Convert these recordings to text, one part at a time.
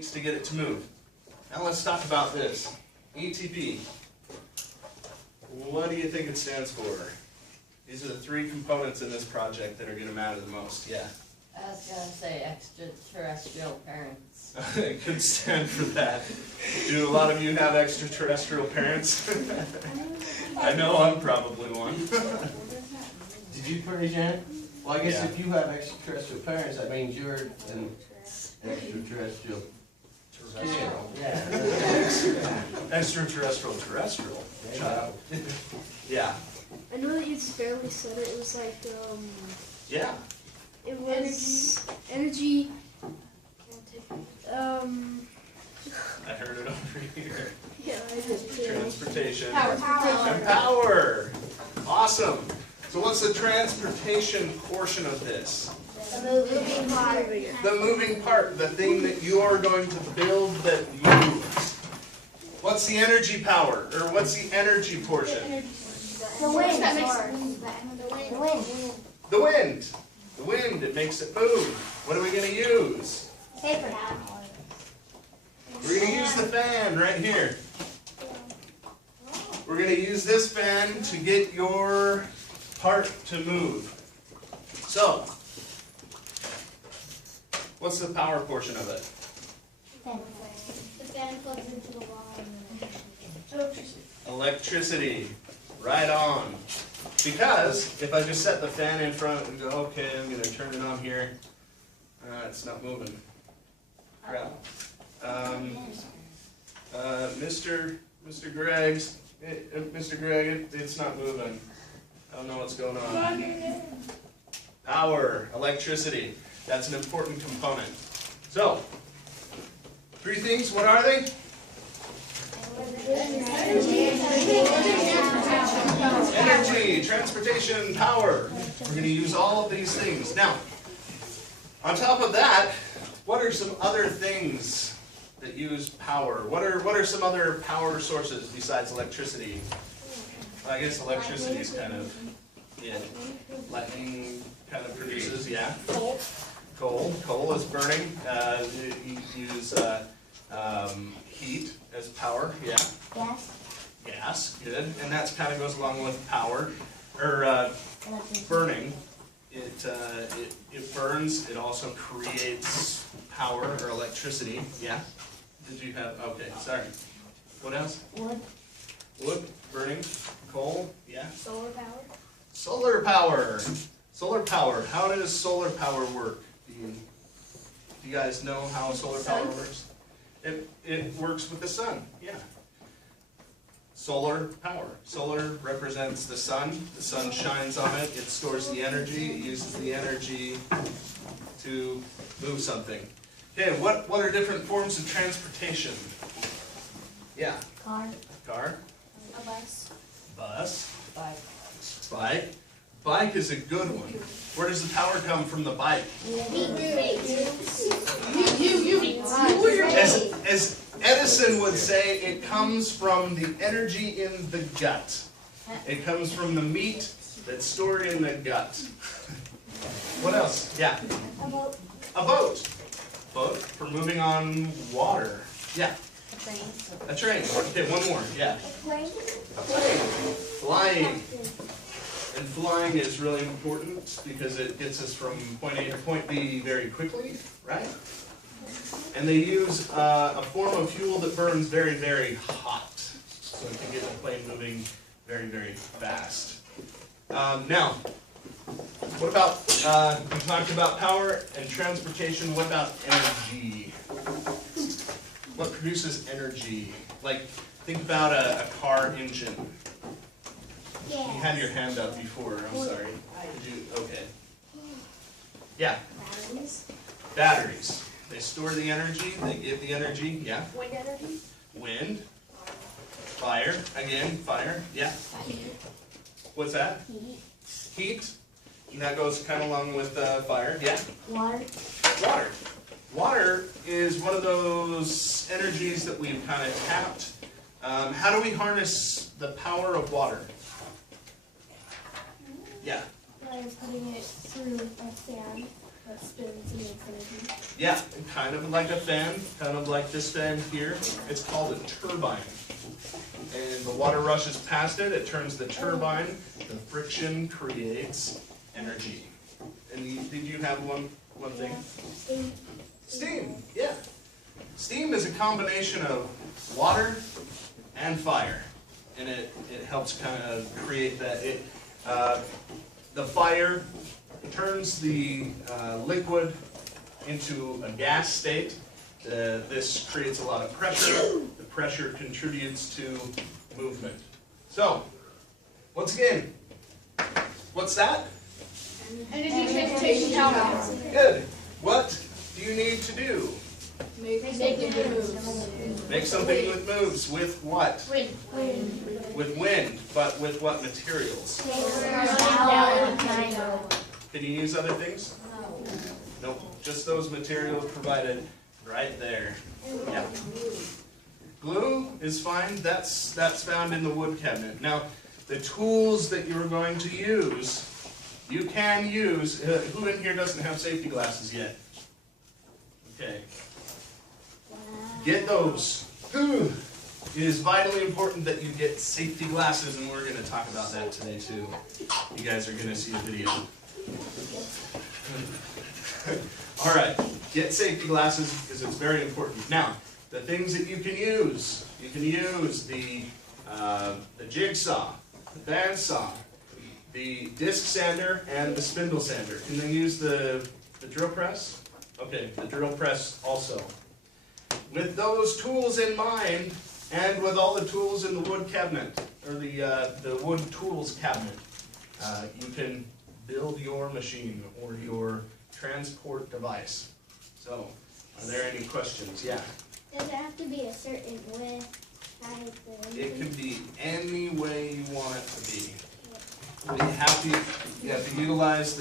techniques to get it to move. Now let's talk about this. ETP. What do you think it stands for? These are the three components in this project that are going to matter the most. Yeah. I was going to say extraterrestrial parents. It could stand for that. Do a lot of you have extraterrestrial parents? I know I'm probably one. Did you put it in? Well, I guess Yeah. if you have extraterrestrial parents, that means you're an extraterrestrial. Yeah. Extraterrestrial child. Yeah. I know that you just barely said it. It was like, Yeah. it was energy. I heard it over here. Yeah, I did too. Transportation. Power. And power. Awesome. So what's the transportation portion of this? The moving part. The moving part, the thing that you are going to build that moves. What's the energy power, or what's the energy portion? The wind. The wind. The wind, it makes it move. What are we going to use? Paper. We're going to use the fan right here. We're going to use this fan to get your part to move. So, what's the power portion of it? The fan plugs into the wall and Electricity. Right on. Because if I just set the fan in front and go, okay, I'm going to turn it on here, it's not moving. Crap. Mr. Greggs, Mr. Gregg, it's not moving. I don't know what's going on. Power, electricity. That's an important component. So, three things. What are they? Energy, transportation, power. We're going to use all of these things. Now, on top of that, what are some other things that use power? What are some other power sources besides electricity? Well, I guess electricity is kind of, yeah, lightning kind of produces, yeah. Coal is burning. You use heat as power, yeah. Gas, good. And that kind of goes along with power, or burning. It burns. It also creates power or electricity. Yeah. Did you have? Okay. Sorry. What else? Wood. Burning. Coal. Yeah. solar power. Solar power. Solar power. How does solar power work? Do you guys know how solar power works? It works with the sun. Yeah. Solar power. Solar represents the sun. The sun shines on it. It stores the energy. It uses the energy to move something. Okay, what are different forms of transportation? Yeah. Car. A bus. Bus. Bike. Bike. Bike is a good one. Where does the power come from the bike? As Edison would say, it comes from the energy in the gut. It comes from the meat that's stored in the gut. What else? Yeah. A boat. Boat for moving on water. Yeah. A train. Okay, one more. Yeah. A plane. Flying. And flying is really important because it gets us from point A to point B very quickly, right? And they use a form of fuel that burns very, very hot. So it can get the plane moving very, very fast. Now, what about, we talked about power and transportation. What about energy? What produces energy? Like, think about a car engine. You had your hand up before, I'm sorry. Did you? Okay. Yeah. Batteries. They store the energy, they give the energy, yeah. Wind energy. Wind. Fire, again, fire, yeah. What's that? Heat. And that goes kind of along with fire, yeah. Water. Water. Water is one of those energies that we've kind of tapped. How do we harness the power of water? Yeah. By putting it through a fan. that spins and makes energy. Yeah, kind of like a fan, kind of like this fan here. It's called a turbine. And the water rushes past it, it turns the turbine, the friction creates energy. And did you have one thing? Steam. Steam, yeah. Steam is a combination of water and fire. And it helps kind of create that. The fire turns the liquid into a gas state. This creates a lot of pressure. The pressure contributes to movement. So, once again, what's that? Energy transportation power. Good. What do you need to do? Make it move. Make something that moves. With what? Wind. With wind, but with what materials? Can you use other things? Nope, just those materials provided right there. Yeah. Glue is fine, that's found in the wood cabinet. Now, the tools that you're going to use, you can use, who in here doesn't have safety glasses yet? Okay. Get those. It is vitally important that you get safety glasses, and we're going to talk about that today too. You guys are going to see a video. All right, get safety glasses because it's very important. Now, the things that you can use the jigsaw, the bandsaw, the disc sander, and the spindle sander. Can they use the drill press? Okay, the drill press also. With those tools in mind, and with all the tools in the wood cabinet, or the wood tools cabinet, you can build your machine or your transport device. So, are there any questions? Yeah? Does it have to be a certain width, height, or It anything? can be any way you want it to be. But you have to utilize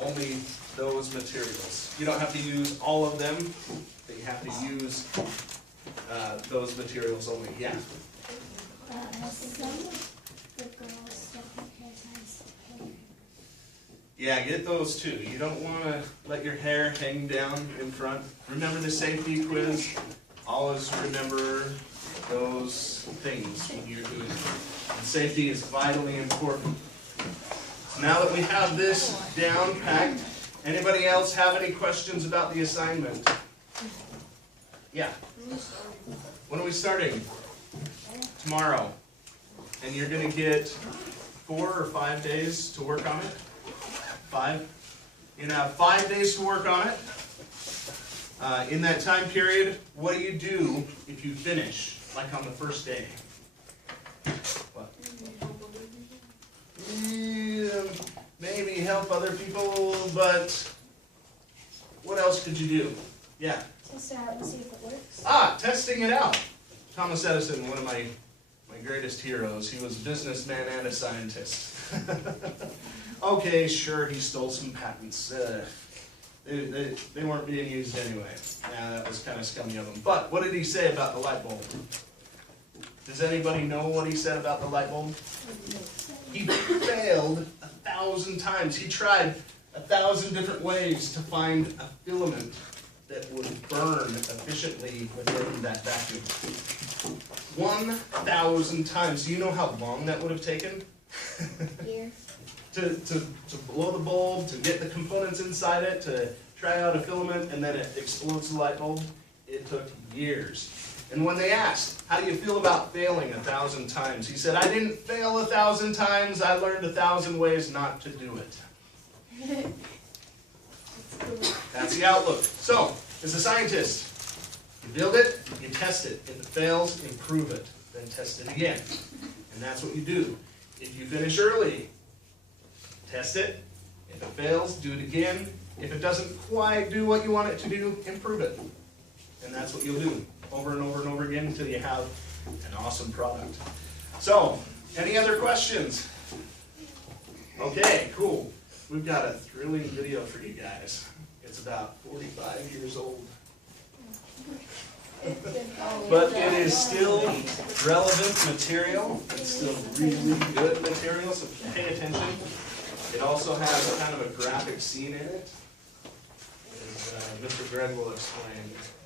only those materials. You don't have to use all of them, but you have to use those materials only. Yeah. Some of the girls stuff has hair. Yeah, get those too. You don't want to let your hair hang down in front. Remember the safety quiz. Always remember those things when you're doing it. And safety is vitally important. So now that we have this down packed, anybody else have any questions about the assignment? Yeah. When are we starting? Tomorrow. And you're going to get 4 or 5 days to work on it? 5? You're going to have 5 days to work on it. In that time period, what do you do if you finish, like on the first day? What? Maybe help other people, but what else could you do? Yeah. Test it out and see if it works. Testing it out. Thomas Edison, one of my greatest heroes. He was a businessman and a scientist. Okay, sure, he stole some patents. They weren't being used anyway. Yeah, that was kind of scummy of him. But what did he say about the light bulb? Does anybody know what he said about the light bulb? He failed 1,000 times. He tried 1,000 different ways to find a filament that would burn efficiently within that vacuum. 1,000 times. Do you know how long that would have taken? Here. to blow the bulb, to get the components inside it, to try out a filament, and then it explodes the light bulb. It took years. And when they asked, how do you feel about failing 1,000 times? He said, I didn't fail 1,000 times, I learned 1,000 ways not to do it. That's the outlook. So, as a scientist, you build it, you test it. If it fails, improve it. Then test it again. And that's what you do. If you finish early, test it. If it fails, do it again. If it doesn't quite do what you want it to do, improve it. And that's what you'll do over and over and over again until you have an awesome product. So, any other questions? Okay, cool. We've got a thrilling video for you guys. It's about 45 years old. But it is still relevant material. It's still really good material, so pay attention. It also has kind of a graphic scene in it. Mr. Greg will explain.